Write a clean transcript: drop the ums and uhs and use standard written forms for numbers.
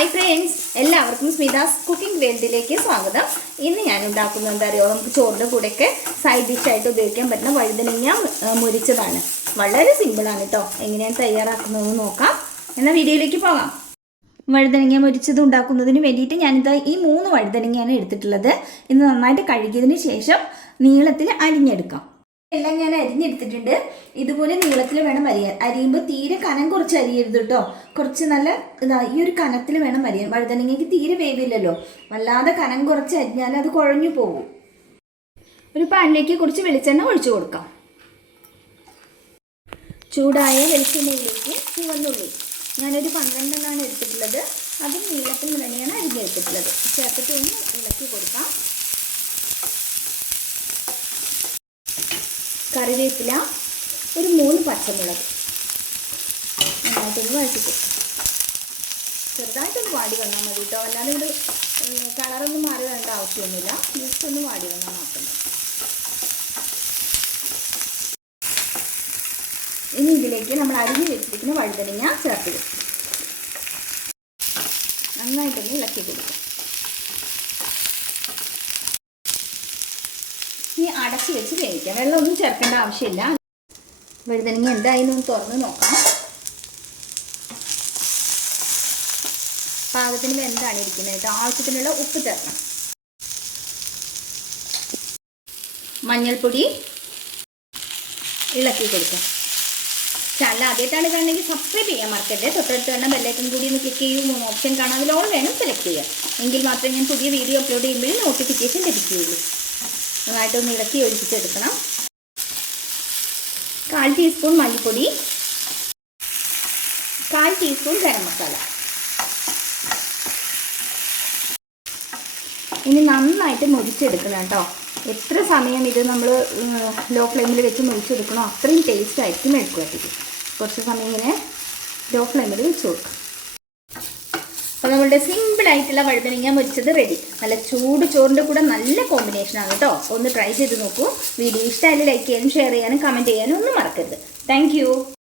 Hi friends, എല്ലാവർക്കും സ്മിതാസ് cooking വേൾഡിലേക്ക് സ്വാഗതം. ഇന്ന് ഞാൻ ഉണ്ടാക്കുന്നത് എന്താ അറിയോ, നമുക്ക് ചോറിൻ്റെ കൂടെയൊക്കെ സൈഡ് ഡിഷായിട്ട് ഉപയോഗിക്കാൻ പറ്റുന്ന വഴുതനങ്ങ മുരിച്ചതാണ്. വളരെ സിമ്പിളാണ് കേട്ടോ. എങ്ങനെയാണ് തയ്യാറാക്കുന്നതെന്ന് നോക്കാം. എന്നാൽ വീഡിയോയിലേക്ക് പോകാം. വഴുതനങ്ങ മുരിച്ചത് ഉണ്ടാക്കുന്നതിന് വേണ്ടിയിട്ട് ഞാനിതാ ഈ 3 വഴുതനങ്ങയാണ് എടുത്തിട്ടുള്ളത്. ഇത് നന്നായിട്ട് കഴുകിയതിന് ശേഷം നീളത്തിൽ അരിഞ്ഞെടുക്കാം. എല്ലാം ഞാൻ അരിഞ്ഞെടുത്തിട്ടുണ്ട്. ഇതുപോലെ നീളത്തിൽ വേണം അരിയാൻ. അരിയുമ്പോൾ തീരെ കനം കുറച്ച് അരിയരുത് കേട്ടോ. കുറച്ച് നല്ല ഈ ഒരു കനത്തിൽ വേണം അരിയാൻ. വഴുതനങ്ങയ്ക്ക് തീരെ വേവില്ലല്ലോ. വല്ലാതെ കനം കുറച്ച് അരിഞ്ഞാൽ അത് കുഴഞ്ഞു പോകും. ഒരു പാനിലേക്ക് കുറച്ച് വെളിച്ചെണ്ണ ഒഴിച്ചു കൊടുക്കാം. ചൂടായ വെളിച്ചെണ്ണയിലേക്ക് ചുവന്നുള്ളി ഞാനൊരു 12 എണ്ണമാണ് എടുത്തിട്ടുള്ളത്. അതും നീളത്തിൽ തന്നെയാണ് അരിഞ്ഞെടുത്തിട്ടുള്ളത്. ചേർത്തിട്ട് ഒന്ന് ഇളക്കി കൊടുക്കാം. കറിവേപ്പില, ഒരു 3 പച്ചമുളക് നന്നായിട്ടൊന്ന് വഴറ്റി കൊടുക്കും. ചെറുതായിട്ടൊന്ന് വാടി വന്നാൽ മതി കേട്ടോ. അല്ലാതെ ഇവിടെ കളറൊന്നും മാറി വേണ്ട ആവശ്യമൊന്നുമില്ല. ജസ്റ്റ് ഒന്ന് വാടി വന്നാൽ മാത്രം മതി. ഇനി ഇതിലേക്ക് നമ്മൾ അരിഞ്ഞ് വെച്ചിരിക്കുന്ന വഴുതനങ്ങ ചേർത്ത് കൊടുക്കും. നന്നായിട്ടൊന്ന് ഇളക്കി കൊടുക്കും. ഇനി അടച്ച് വെച്ച് വേവിക്കാം. വെള്ളമൊന്നും ചേർക്കേണ്ട ആവശ്യമില്ല. വഴുതനങ്ങ എന്തായാലും തുറന്ന് നോക്കാം. പാകത്തിന് വെന്താണ് ഇരിക്കുന്നത് കേട്ടോ. ആവശ്യത്തിനുള്ള ഉപ്പ് ചേർക്കണം. മഞ്ഞൾപ്പൊടി ഇളക്കി കൊടുക്കാം. ചാനൽ ആദ്യമായിട്ടാണ് കാണണമെങ്കിൽ സബ്സ്ക്രൈബ് ചെയ്യാൻ മറക്കരുത്. തൊട്ടടുത്ത് തന്നെ ബെല്ലൈക്കൺ കൂടി ഒന്ന് ക്ലിക്ക് ചെയ്യും. 3 ഓപ്ഷൻ കാണാൻ അതിൽ ഓൾ വേണം സെലക്ട് ചെയ്യുക. എങ്കിൽ മാത്രമേ ഞാൻ പുതിയ വീഡിയോ അപ്ലോഡ് ചെയ്യുമ്പോൾ നോട്ടിഫിക്കേഷൻ ലഭിക്കുകയുള്ളൂ. നന്നായിട്ടൊന്ന് ഇളക്കി ഒഴിപ്പിച്ചെടുക്കണം. 1/4 ടീസ്പൂൺ മല്ലിപ്പൊടി, 1/4 ടീസ്പൂൺ ഗരം മസാല. ഇനി നന്നായിട്ട് മുരിച്ചെടുക്കണം കേട്ടോ. എത്ര സമയം ഇത് നമ്മൾ ലോ ഫ്ലെയിമിൽ വെച്ച് മുരിച്ചെടുക്കണോ അത്രയും ടേസ്റ്റ് ആയിരിക്കും മെഴുക്കുവരട്ടിക്ക്. കുറച്ച് സമയം ഇങ്ങനെ ലോ ഫ്ലെയിമിൽ വെച്ച് കൊടുക്കാം. അപ്പോൾ നമ്മളുടെ സിമ്പിളായിട്ടുള്ള വഴുതനങ്ങ മുരിച്ചത് റെഡി. നല്ല ചൂട് ചോറിൻ്റെ കൂടെ നല്ല കോമ്പിനേഷനാണ് കേട്ടോ. ഒന്ന് ട്രൈ ചെയ്ത് നോക്കൂ. വീഡിയോ ഇഷ്ടമായാലും ലൈക്ക് ചെയ്യാനും ഷെയർ ചെയ്യാനും കമൻറ്റ് ചെയ്യാനും ഒന്നും മറക്കരുത്. താങ്ക്